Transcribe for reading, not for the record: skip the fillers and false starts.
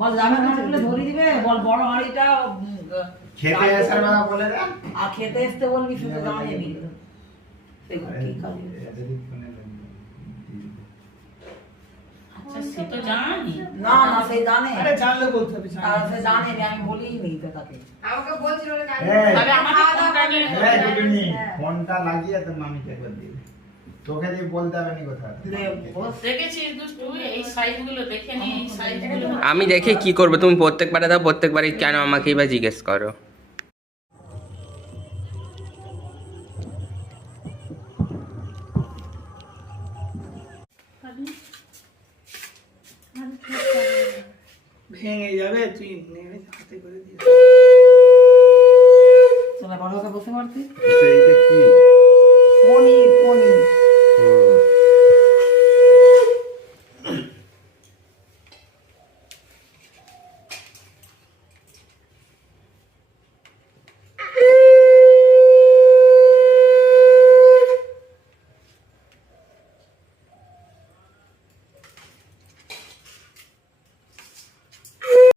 বল যাবে না বলে ধরে দিবে, বল বড় হাড়িটা খেতে আসার কথা বলে দে। আর খেতে আসতে বলবি, শুধু জানেনি কি খাবি। আচ্ছা সে তো জানি না না সে জানে, আরে জানলে বলতে হবে, আর সে জানে না, আমি বলিই নি তো তাকে। আমাকে বলছিল ওরে কাজ এই, তবে আমাকে ফোনটা নিয়ে এই দুটুনি, ফোনটা লাগিয়ে তো মামিকে একবার দিয়ে দে। তোকে দিয়ে বলতে হবে না কথা। দেখেছিস দুষ্টু এই সাইজগুলো দেখে নি, এই সাইজগুলো আমি দেখে কি করবো? তুমি প্রত্যেকবারে দাও, প্রত্যেকবারই কেন আমাকেই বা জিজ্ঞেস করো? ভেঙে যাবে, তুই নেড়ে হাতে করে দিয়ে চলে বড় হতে বসে পারতি। এইটা কি? পনির পনির ও